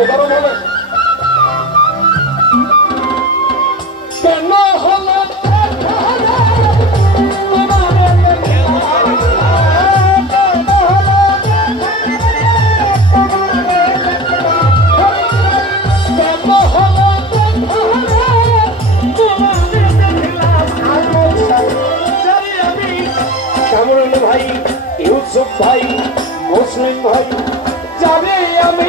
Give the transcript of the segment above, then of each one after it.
কেন হলো ভাই? ইউসুফ ভাই মুসলিম ভাই যাবে আমি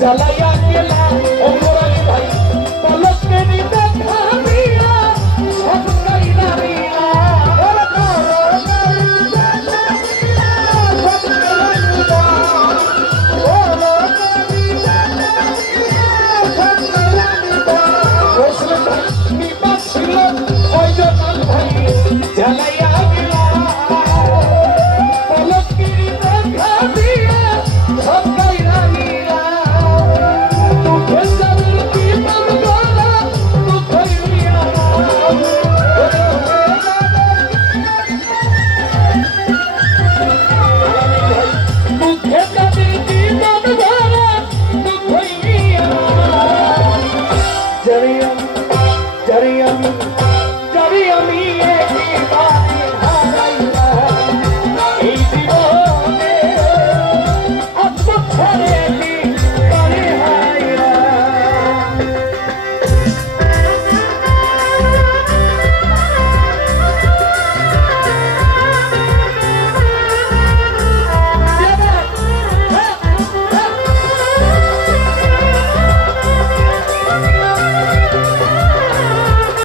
I Jalaya.